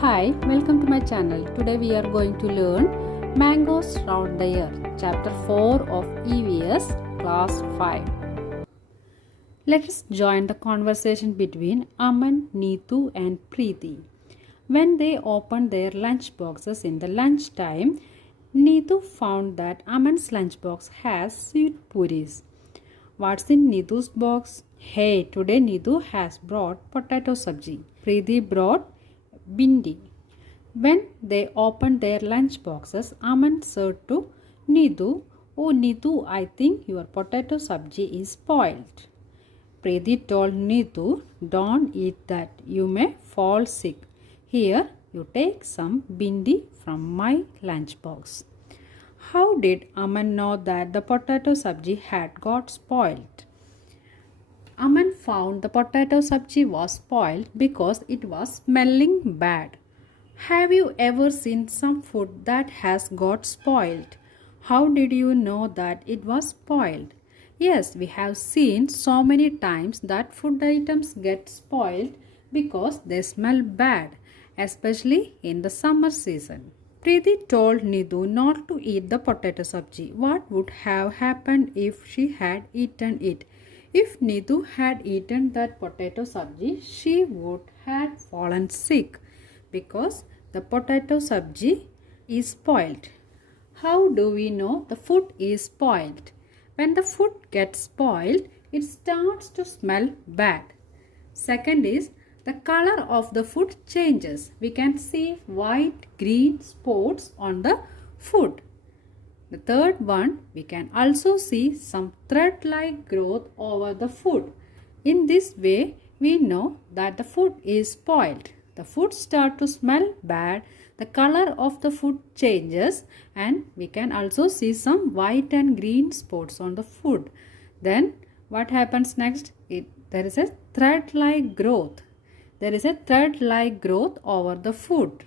Hi, welcome to my channel. Today we are going to learn Mangoes Round the Year, Chapter 4 of EVS, Class 5. Let us join the conversation between Aman, Neetu and Preeti. When they opened their lunch boxes in the lunch time, Neetu found that Aman's lunchbox has sweet puris. What's in Neetu's box? Hey, today Neetu has brought potato sabji. Preeti brought bindi. When they opened their lunch boxes, Aman said to Neetu, "Oh Neetu, I think your potato sabji is spoiled." Preeti told Neetu, "Don't eat that, you may fall sick. Here, you take some bindi from my lunchbox." How did Aman know that the potato sabji had got spoiled? Aman found the potato sabji was spoiled because it was smelling bad. Have you ever seen some food that has got spoiled? How did you know that it was spoiled? Yes, we have seen so many times that food items get spoiled because they smell bad, especially in the summer season. Preeti told Neetu not to eat the potato sabji. What would have happened if she had eaten it? If Neetu had eaten that potato sabji, she would have fallen sick because the potato sabji is spoiled. How do we know the food is spoiled? When the food gets spoiled, it starts to smell bad. Second is the color of the food changes. We can see white, green spots on the food. The third one, we can also see some thread-like growth over the food. In this way, we know that the food is spoiled. The food starts to smell bad, the color of the food changes, and we can also see some white and green spots on the food. Then what happens next? There is a thread-like growth. There is a thread-like growth over the food.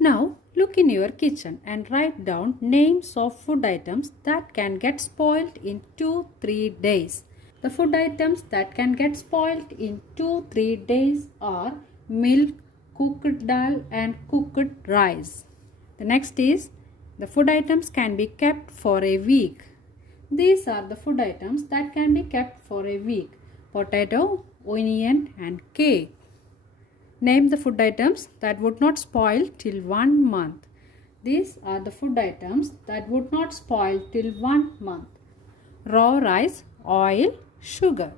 Now look in your kitchen and write down names of food items that can get spoiled in 2-3 days. The food items that can get spoiled in 2-3 days are milk, cooked dal and cooked rice. The next is the food items can be kept for a week. These are the food items that can be kept for a week: potato, onion and cake. Name the food items that would not spoil till 1 month. These are the food items that would not spoil till 1 month: raw rice, oil, sugar.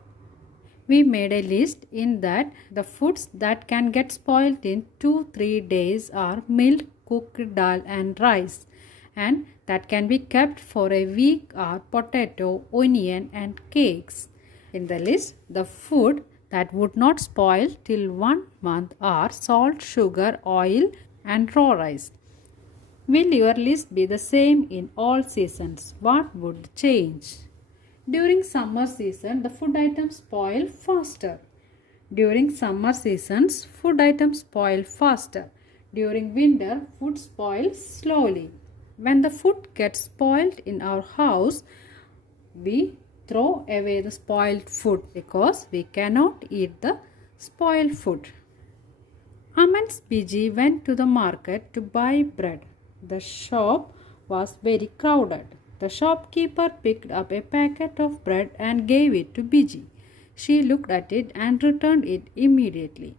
We made a list in that the foods that can get spoiled in 2-3 days are milk, cooked dal and rice, and that can be kept for a week are potato, onion and cakes. In the list, the food that would not spoil till 1 month are salt, sugar, oil and raw rice. Will your list be the same in all seasons? What would change? During summer season, the food items spoil faster. During summer seasons, food items spoil faster. During winter, food spoils slowly. When the food gets spoiled in our house, we throw away the spoiled food because we cannot eat the spoiled food. Aman's Biji went to the market to buy bread. The shop was very crowded. The shopkeeper picked up a packet of bread and gave it to Biji. She looked at it and returned it immediately.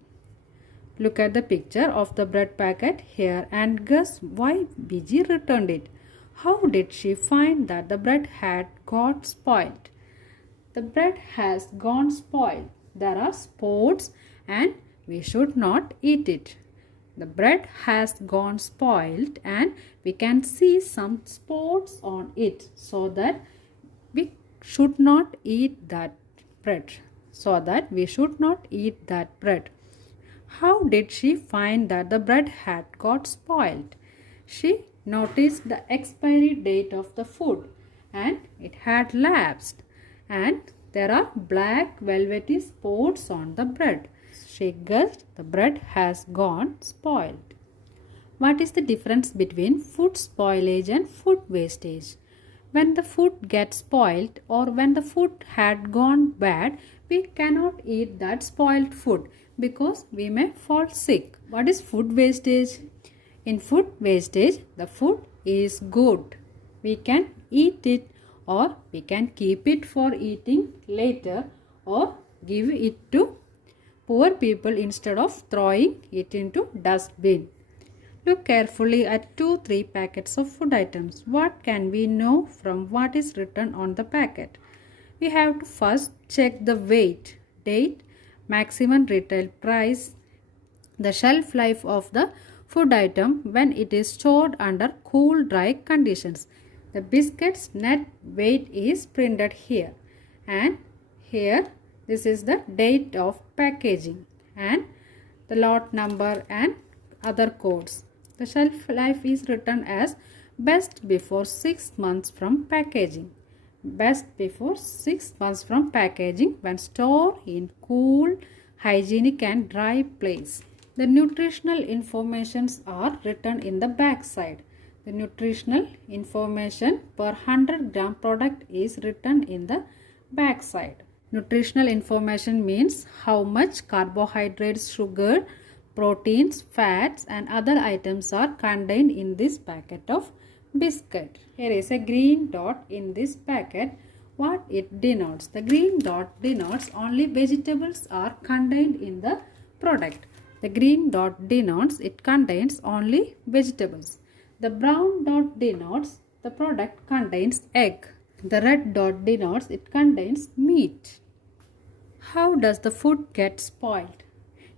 Look at the picture of the bread packet here and guess why Biji returned it. How did she find that the bread had got spoiled? The bread has gone spoiled. There are spots and we should not eat it. The bread has gone spoiled and we can see some spots on it, so that we should not eat that bread. How did she find that the bread had got spoiled? She noticed the expiry date of the food and it had lapsed, and there are black velvety spots on the bread. She guessed the bread has gone spoiled. What is the difference between food spoilage and food wastage? When the food gets spoiled or when the food had gone bad, we cannot eat that spoiled food. because we may fall sick. What is food wastage? In food wastage, the food is good. We can eat it or we can keep it for eating later or give it to poor people instead of throwing it into dustbin. Look carefully at 2-3 packets of food items. What can we know from what is written on the packet? We have to first check the weight, date, maximum retail price, the shelf life of the food item when it is stored under cool dry conditions. The biscuit's net weight is printed here, and here this is the date of packaging and the lot number and other codes. The shelf life is written as best before 6 months from packaging. Best before 6 months from packaging when stored in cool, hygienic and dry place. The nutritional informations are written in the back side. The nutritional information per 100 gram product is written in the back side. Nutritional information means how much carbohydrates, sugar, proteins, fats and other items are contained in this packet of biscuit. Here is a green dot in this packet. What it denotes? The green dot denotes only vegetables are contained in the product. The green dot denotes it contains only vegetables. The brown dot denotes the product contains egg. The red dot denotes it contains meat. How does the food get spoiled?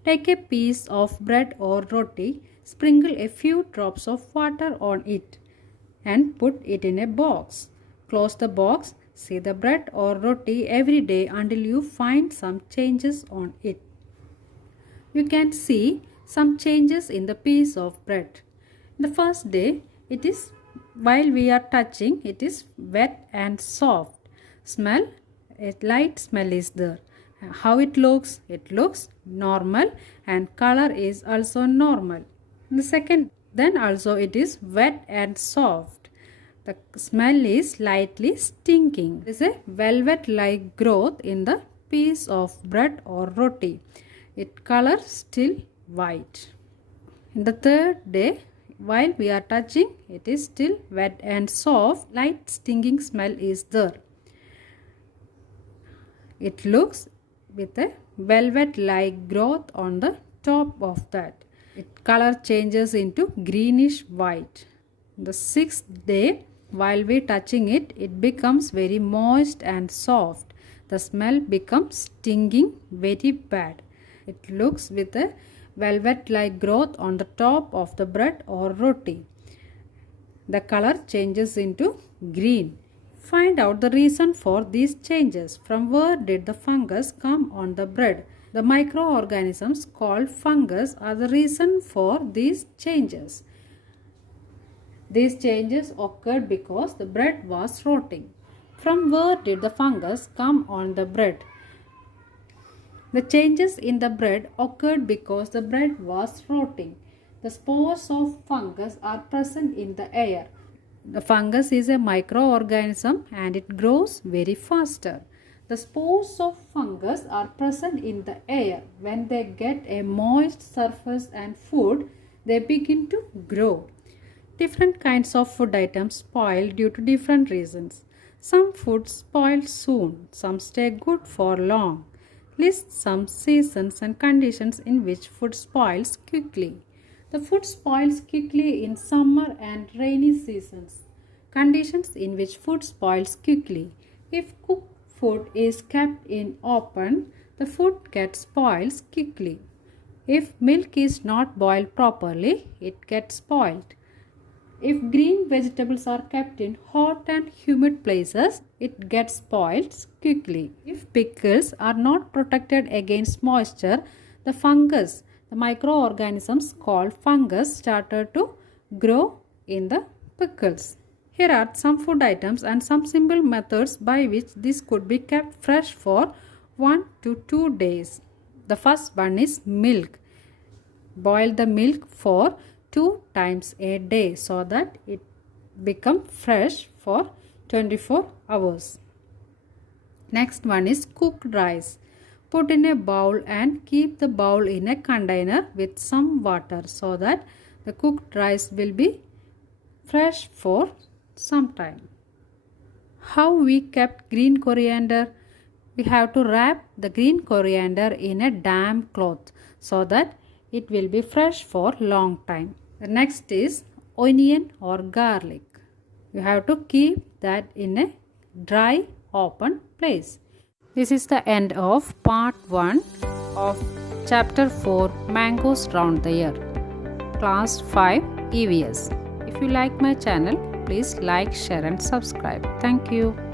Take a piece of bread or roti, sprinkle a few drops of water on it and put it in a box. Close the box, see the bread or roti every day until you find some changes on it. You can see some changes in the piece of bread. The first day, while we are touching, it is wet and soft. Smell, a light smell is there. How it looks? It looks normal and color is also normal. The second, then also it is wet and soft. The smell is slightly stinking. There is a velvet-like growth in the piece of bread or roti. Its color still white. In the third day, while we are touching, it is still wet and soft. Light stinking smell is there. It looks with a velvet-like growth on the top of that. Its color changes into greenish white. The sixth day, while we touching it, it becomes very moist and soft. The smell becomes stinging very bad. It looks with a velvet-like growth on the top of the bread or roti. The color changes into green. Find out the reason for these changes. From where did the fungus come on the bread? The microorganisms called fungus are the reason for these changes. These changes occurred because the bread was rotting. From where did the fungus come on the bread? The changes in the bread occurred because the bread was rotting. The spores of fungus are present in the air. The fungus is a microorganism and it grows very faster. The spores of fungus are present in the air. When they get a moist surface and food, they begin to grow. Different kinds of food items spoil due to different reasons. Some foods spoil soon, some stay good for long. List some seasons and conditions in which food spoils quickly. The food spoils quickly in summer and rainy seasons. Conditions in which food spoils quickly. If cooked food is kept in open, the food gets spoiled quickly. If milk is not boiled properly, it gets spoiled. If green vegetables are kept in hot and humid places, it gets spoiled quickly. If pickles are not protected against moisture, the fungus, the microorganisms called fungus, started to grow in the pickles. Here are some food items and some simple methods by which this could be kept fresh for 1 to 2 days. The first one is milk. Boil the milk for 2 times a day so that it becomes fresh for 24 hours. Next one is cooked rice. Put in a bowl and keep the bowl in a container with some water so that the cooked rice will be fresh for some time. How we kept green coriander? We have to wrap the green coriander in a damp cloth so that it will be fresh for long time. The next is onion or garlic. You have to keep that in a dry open place. This is the end of part 1 of chapter 4 Mangoes Round the Year, class 5 EVS. If you like my channel, please like, share and subscribe. Thank you.